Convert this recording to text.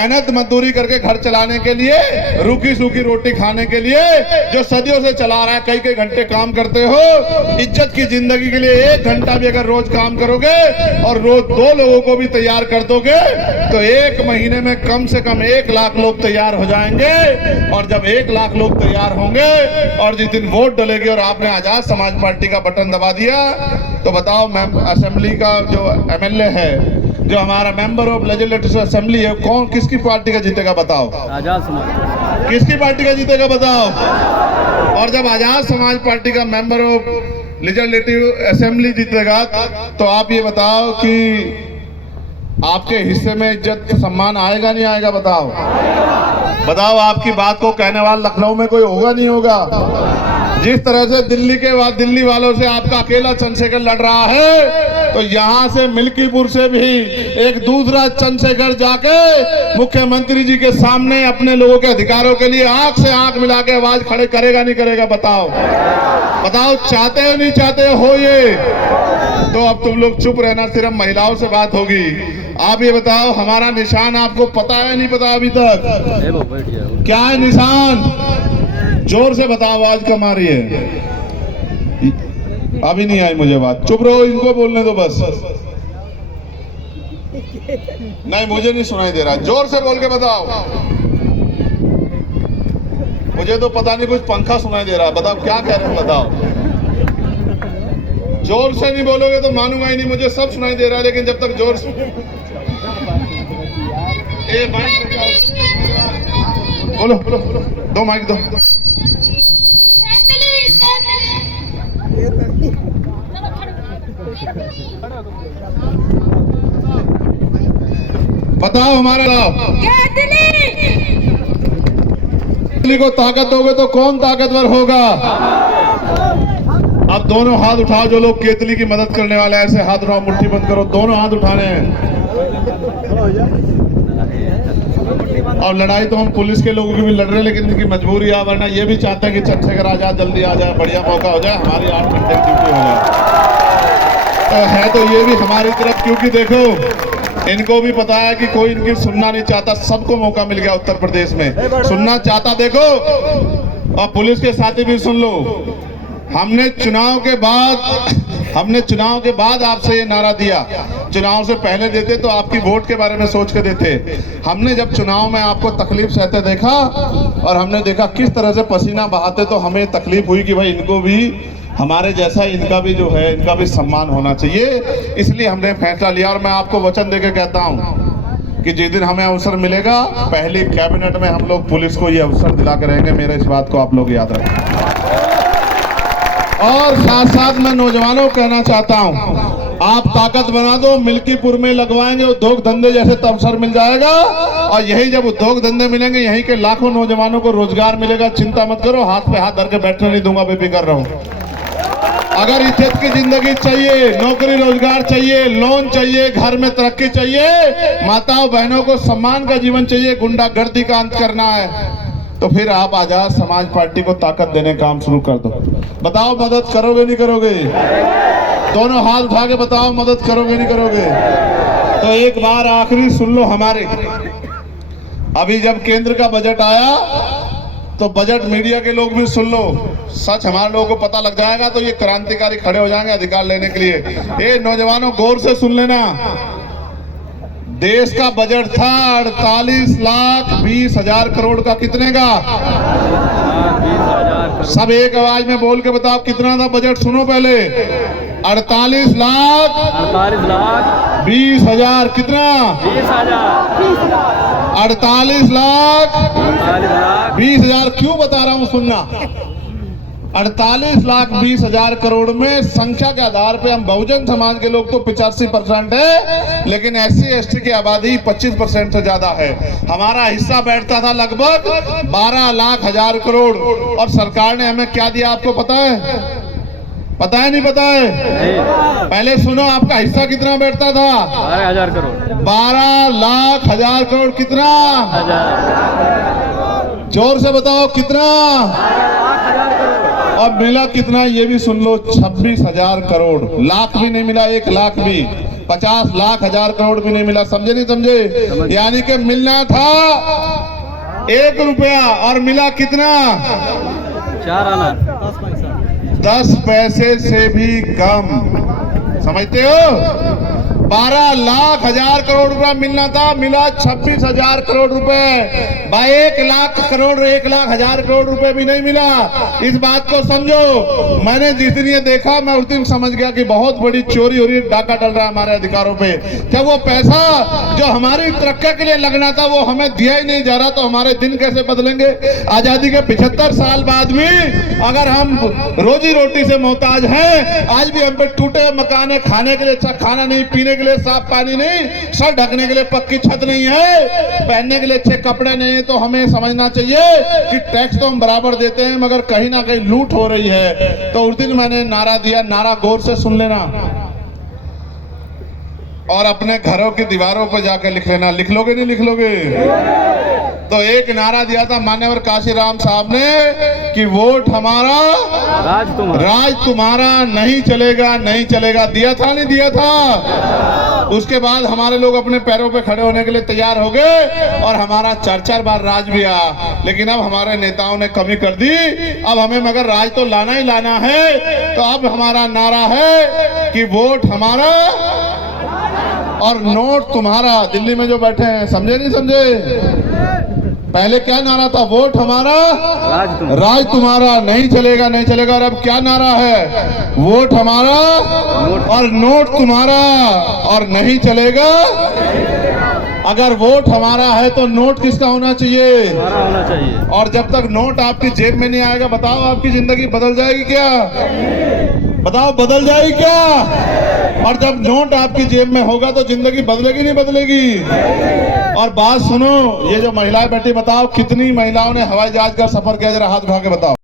मेहनत मजदूरी करके घर चलाने के लिए, रूखी सूखी रोटी खाने के लिए जो सदियों से चला रहा है, कई कई घंटे काम करते हो। इज्जत की जिंदगी के लिए 1 घंटा भी अगर रोज काम करोगे और रोज 2 लोगों को भी तैयार कर दोगे तो 1 महीने में कम से कम 1 लाख लोग तैयार हो जाएंगे। और जब 1 लाख लोग तैयार होंगे और जिस दिन वोट डलेगी और आपने आजाद समाज पार्टी का बटन दबा दिया तो बताओ, असेंबली का जो एमएलए है, जो हमारा मेंबर ऑफ लेजिस्लेटिव असेंबली है, कौन किसकी पार्टी का जीतेगा बताओ? आजाद समाज। किसकी पार्टी का जीतेगा बताओ? और जब आजाद समाज पार्टी का मेंबर ऑफ लेजिस्लेटिव असेंबली जीतेगा तो आप ये बताओ कि आपके हिस्से में इज्जत सम्मान आएगा नहीं आएगा? बताओ बताओ, आपकी बात को कहने वाला लखनऊ में कोई होगा नहीं होगा? जिस तरह से दिल्ली के बाद दिल्ली वालों से आपका अकेला चंद्रशेखर लड़ रहा है, तो यहाँ से मिल्कीपुर से भी एक दूसरा चंद्रशेखर जाके मुख्यमंत्री जी के सामने अपने लोगों के अधिकारों के लिए आंख से आंख मिला के आवाज खड़े करेगा नहीं करेगा? बताओ बताओ, चाहते हो नहीं चाहते हो ये? तो अब तुम लोग चुप रहना, सिर्फ महिलाओं से बात होगी। आप ये बताओ, हमारा निशान आपको पता है नहीं पता अभी तक? क्या है निशान? जोर से बताओ, आवाज कम आ रही है। अभी नहीं आई मुझे बात, चुप रहो, इनको बोलने दो बस। नहीं, मुझे नहीं सुनाई दे रहा, जोर से बोल के बताओ। मुझे तो पता नहीं, कुछ पंखा सुनाई दे रहा। बताओ क्या कह रहे हो? बताओ, जोर से नहीं बोलोगे तो मानूंगा ही नहीं। मुझे सब सुनाई दे रहा है, लेकिन जब तक जोर से बोलो बोलो, दो माइक दो। बताओ हमारा दिल्ली को ताकत दोगे तो कौन ताकतवर होगा? अब दोनों हाथ उठाओ, जो लोग केतली की मदद करने वाले हैं, ऐसे हाथ उठाओ, मुट्ठी बंद करो, दोनों हाथ उठाने हैं। और लड़ाई तो हम पुलिस के लोगों की भी लड़ रहे हैं, लेकिन इनकी मजबूरी है, वरना ये भी चाहते हैं कि चंद्रशेखर आजाद जल्दी आ जाए, बढ़िया मौका हो जाए, हमारी 8 घंटे की ड्यूटी हो जाए। तो है तो ये भी हमारी तरफ, क्योंकि देखो इनको भी पता है कि कोई इनकी सुनना नहीं चाहता। सबको मौका मिल गया उत्तर प्रदेश में, सुनना चाहता देखो। और पुलिस के साथी भी सुन लो, हमने चुनाव के बाद आपसे ये नारा दिया। चुनाव से पहले देते तो आपकी वोट के बारे में सोच के देते। हमने जब चुनाव में आपको तकलीफ सहते देखा और हमने देखा किस तरह से पसीना बहाते, तो हमें तकलीफ हुई कि भाई इनको भी हमारे जैसा, इनका भी जो है, इनका भी सम्मान होना चाहिए। इसलिए हमने फैसला लिया। और मैं आपको वचन देके कहता हूँ कि जिस दिन हमें अवसर मिलेगा, पहली कैबिनेट में हम लोग पुलिस को ये अवसर दिला के रहेंगे। मेरे इस बात को आप लोग याद रखें। और साथ साथ मैं नौजवानों को कहना चाहता हूं, आप ताकत बना दो, मिल्कीपुर में लगवाएंगे उद्योग धंधे, जैसे अवसर मिल जाएगा। और यही जब उद्योग धंधे मिलेंगे, यहीं के लाखों नौजवानों को रोजगार मिलेगा। चिंता मत करो, हाथ पे हाथ धर के बैठने नहीं दूंगा, बेफिक्र रहो। अगर इज्जत की जिंदगी चाहिए, नौकरी रोजगार चाहिए, लोन चाहिए, घर में तरक्की चाहिए, माताओं बहनों को सम्मान का जीवन चाहिए, गुंडागर्दी का अंत करना है, तो फिर आप आजाद समाज पार्टी को ताकत देने का काम शुरू कर दो। बताओ मदद करोगे नहीं करोगे? दोनों हाथ उठा के बताओ, मदद करोगे नहीं करोगे? तो एक बार आखिरी सुन लो हमारे। अभी जब केंद्र का बजट आया तो बजट मीडिया के लोग भी सुन लो, सच हमारे लोगों को पता लग जाएगा तो ये क्रांतिकारी खड़े हो जाएंगे अधिकार लेने के लिए। ये नौजवानों गौर से सुन लेना, देश का बजट था 48,20,000 करोड़ का। कितने का? सब एक आवाज में बोल के बताओ कितना था बजट। सुनो पहले, 48,20,000। कितना? 48,20,000। क्यों बता रहा हूं सुनना। 48,20,000 करोड़ में संख्या के आधार पे हम बहुजन समाज के लोग तो 85% है, लेकिन SC/ST की आबादी 25% से ज्यादा है। हमारा हिस्सा बैठता था लगभग 12,00,000 करोड़। और सरकार ने हमें क्या दिया आपको पता है? पता है नहीं पता है? पहले सुनो, आपका हिस्सा कितना बैठता था? 12,000 करोड़। 12,00,000 करोड़। कितना? जोर से बताओ कितना? अब मिला कितना ये भी सुन लो, 26,000 करोड़। लाख भी नहीं मिला, 1 लाख भी। 50 लाख 1000 करोड़ भी नहीं मिला। समझे नहीं समझे? यानी कि मिलना था 1 रुपया और मिला कितना? 4 आना। 10 पैसे से भी कम। समझते हो? 12 लाख 1000 करोड़ रुपया मिलना था, मिला 26,000 करोड़ रुपए। भाई 1 लाख 1,00,000 करोड़ रुपए भी नहीं मिला। इस बात को समझो। मैंने जिस दिन ये देखा, मैं उस दिन समझ गया कि बहुत बड़ी चोरी हो रही है, डाका डल रहा है हमारे अधिकारों पे। जब वो पैसा जो हमारी तरक्की के लिए लगना था वो हमें दिया ही नहीं जा रहा, तो हमारे दिन कैसे बदलेंगे? आजादी के 75 साल बाद भी अगर हम रोजी रोटी से मोहताज हैं, आज भी हम पे टूटे मकान है, खाने के लिए अच्छा खाना नहीं, पीने के लिए साफ पानी नहीं, सर ढकने के लिए पक्की छत नहीं है, पहनने के लिए अच्छे कपड़े नहीं, तो हमें समझना चाहिए कि टैक्स तो हम बराबर देते हैं मगर कहीं ना कहीं लूट हो रही है। तो उस दिन मैंने नारा दिया, नारा गौर से सुन लेना और अपने घरों की दीवारों पर जाकर लिख लेना। लिख लोगे नहीं लिख लोगे? तो एक नारा दिया था मान्यवर काशीराम साहब ने कि वोट हमारा राज तुम्हारा, नहीं चलेगा नहीं चलेगा। दिया था नहीं दिया था? उसके बाद हमारे लोग अपने पैरों पे खड़े होने के लिए तैयार हो गए और हमारा 4-4 बार राज भी आया। लेकिन अब हमारे नेताओं ने कमी कर दी। अब हमें मगर राज तो लाना ही लाना है, तो अब हमारा नारा है कि वोट हमारा और नोट तुम्हारा। दिल्ली में जो बैठे हैं, समझे नहीं समझे? पहले क्या नारा था? वोट हमारा राज तुम्हारा, नहीं चलेगा नहीं चलेगा। और अब क्या नारा है? वोट हमारा और नोट तुम्हारा, और नहीं चलेगा। अगर वोट हमारा है तो नोट किसका होना चाहिए? हमारा होना चाहिए। और जब तक नोट आपकी जेब में नहीं आएगा, बताओ आपकी जिंदगी बदल जाएगी क्या? बताओ बदल जाएगी क्या? और जब नोट आपकी जेब में होगा तो जिंदगी बदलेगी नहीं बदलेगी? और बात सुनो, ये जो महिलाएं बैठी, बताओ कितनी महिलाओं ने हवाई जहाज का सफर किया? जरा हाथ उठा के बताओ।